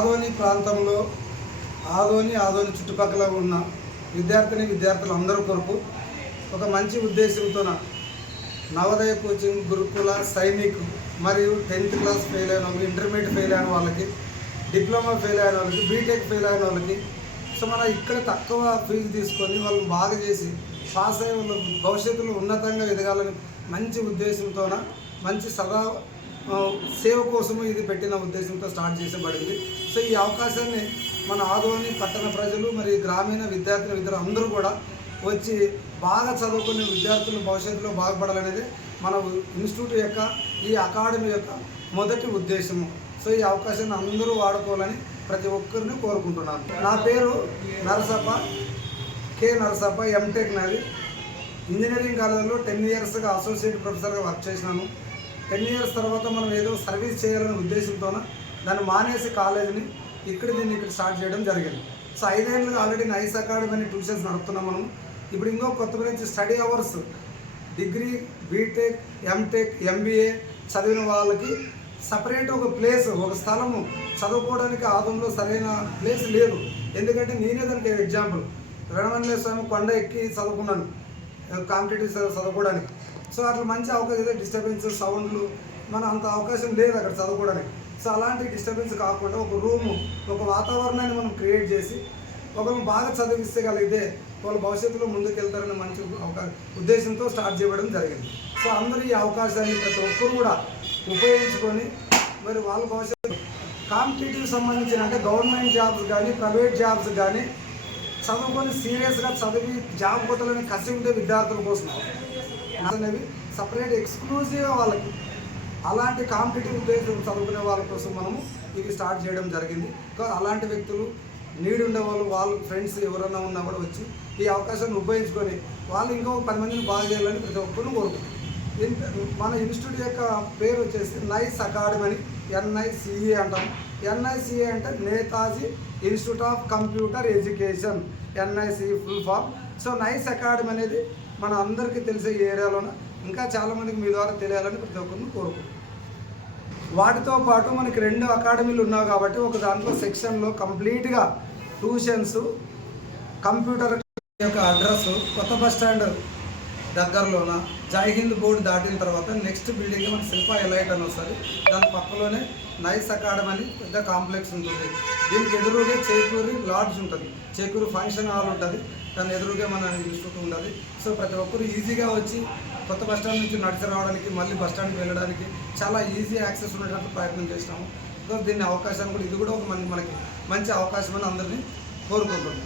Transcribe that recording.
ఆదోని ప్రాంతంలో ఆదోని చుట్టుపక్కల ఉన్న విద్యార్థులు అందరి కొరకు ఒక మంచి ఉద్దేశంతో నవోదయ కోచింగ్ గురుకుల సైనిక్ మరియు 10th క్లాస్ ఫెయిల్ అయిన వాళ్ళకి, ఇంటర్మీడియట్ ఫెయిల్ అయిన వాళ్ళకి, డిప్లొమా ఫెయిల్ అయిన వాళ్ళకి, బీటెక్ ఫెయిల్ అయిన వాళ్ళకి సో మన ఇక్కడ తక్కువ ఫీజు తీసుకొని వాళ్ళు బాగా చేసి పాస్ అయ్యే వాళ్ళు భవిష్యత్తులో ఉన్నతంగా ఎదగాలని మంచి ఉద్దేశంతో మంచి సదా సేవ కోసము ఇది పెట్టిన ఉద్దేశంతో స్టార్ట్ చేసబడింది. సో ఈ అవకాశాన్ని మన ఆదోని పట్టణ ప్రజలు మరియు గ్రామీణ విద్యార్థులు అందరూ కూడా వచ్చి బాగా చదువుకునే విద్యార్థులు భవిష్యత్తులో బాగుపడాలనేది మన ఇన్స్టిట్యూట్ యొక్క ఈ అకాడమీ యొక్క మొదటి ఉద్దేశము. సో ఈ అవకాశాన్ని అందరూ వాడుకోవాలని ప్రతి ఒక్కరిని కోరుకుంటున్నాను. నా పేరు నరసప్ప, కె నరసప్ప, ఎంటెక్ నాది. ఇంజనీరింగ్ కాలేజీలో 10 ఇయర్స్గా అసోసియేట్ ప్రొఫెసర్గా వర్క్ చేసినాను. 10 ఇయర్స్ తర్వాత మనం ఏదో సర్వీస్ చేయాలనే ఉద్దేశంతో దాన్ని మానేసి కాలేజీని దీన్ని స్టార్ట్ చేయడం జరిగింది. సో 5 ఏళ్ళుగా ఆల్రెడీ నైస్ అకాడమీ అని ట్యూషన్స్ నడుపుతున్నాం మనం. ఇప్పుడు ఇంకో కొత్త గురించి study hours degree, BTech, MTech, MBA చదివిన వాళ్ళకి సపరేట్ ఒక ప్లేస్, ఒక స్థలము చదువుకోవడానికి ఆదంలో సరైన ప్లేస్ లేదు. ఎందుకంటే నేనే దానికి ఎగ్జాంపుల్. రణవన్లే స్వామి కొండ ఎక్కి చదువుకున్నాను కాంపిటేటివ్ చదువుకోవడానికి. సో అట్లా మంచి అవకాశం అయితే డిస్టర్బెన్స్, సౌండ్లు మన అంత అవకాశం లేదు అక్కడ చదువుకోవడానికి. సో అలాంటి డిస్టర్బెన్స్ కాకుండా ఒక రూము, ఒక వాతావరణాన్ని మనం క్రియేట్ చేసి ఒకరిని బాగా చదివిస్తే వాళ్ళ భవిష్యత్తులో ముందుకు వెళ్తారనే మంచి ఉద్దేశంతో స్టార్ట్ చేయడం జరిగింది. సో అందరూ ఈ అవకాశాన్ని ప్రతి ఒక్కరు కూడా ఉపయోగించుకొని మరి వాళ్ళ భవిష్యత్తు కాంపిటేటివ్ సంబంధించిన అంటే గవర్నమెంట్ జాబ్స్ కానీ ప్రైవేట్ జాబ్స్ కానీ చదువుకొని సీరియస్గా చదివి జాబ్ కొట్టాలని కసి ఉండే విద్యార్థుల కోసం అనేవి సపరేట్ ఎక్స్క్లూజివ్గా వాళ్ళకి అలాంటి కాంపిటేటివ్ ఉద్దేశం చదువుకునే వాళ్ళ కోసం మనము ఇవి స్టార్ట్ చేయడం జరిగింది. అలాంటి వ్యక్తులు నీడ్ ఉండేవాళ్ళు, వాళ్ళ ఫ్రెండ్స్ ఎవరైనా ఉన్నా కూడా వచ్చి ఈ అవకాశాన్ని ఉపయోగించుకొని వాళ్ళు ఇంకో 10 మందిని బాగా చేయాలని ప్రతి ఒక్కరిని కోరుకుంటాం. మన ఇన్స్టిట్యూట్ యొక్క పేరు వచ్చేసి నైస్ అకాడమీ అని NICE అంటాం. NICE అంటే Netaji institute of computer education, NICE full form. So nice academy అనేది మన అందరికీ తెలిసే ఏరియాలోన ఇంకా చాలామందికి మీ ద్వారా తెలియాలని ప్రతి ఒక్కరిని కోరుకుంటాం. వాటితో పాటు మనకి 2 అకాడమీలు ఉన్నాయి కాబట్టి ఒక దాంట్లో సెక్షన్లో కంప్లీట్గా ట్యూషన్స్, కంప్యూటర్ యొక్క అడ్రస్ కొత్త బస్ స్టాండ్ దగ్గరలోన జైహింద్ బోర్డు దాటిన తర్వాత నెక్స్ట్ బిల్డింగ్ మన శిల్ప ఎలైట్ అని వస్తుంది. దాని పక్కలోనే నైస్ అకాడమీ అని పెద్ద కాంప్లెక్స్ ఉంటుంది. దీనికి ఎదురుగా చేకూరి లాడ్జ్ ఉంటుంది, చేకూరు ఫంక్షన్ హాల్ ఉంటుంది, దాని ఎదురుగా మన ఇన్స్టిట్యూట్ ఉంటుంది. సో ప్రతి ఒక్కరు ఈజీగా వచ్చి కొత్త బస్ స్టాండ్ నుంచి నడిచి రావడానికి, మళ్ళీ బస్ స్టాండ్కి వెళ్ళడానికి చాలా ఈజీ యాక్సెస్ ఉండేటట్టు ప్రయత్నం చేసినాము. సో దీన్ని అవకాశాన్ని కూడా ఇది కూడా ఒక మనకి మంచి అవకాశం అని అందరినీ కోరుకుంటున్నాం.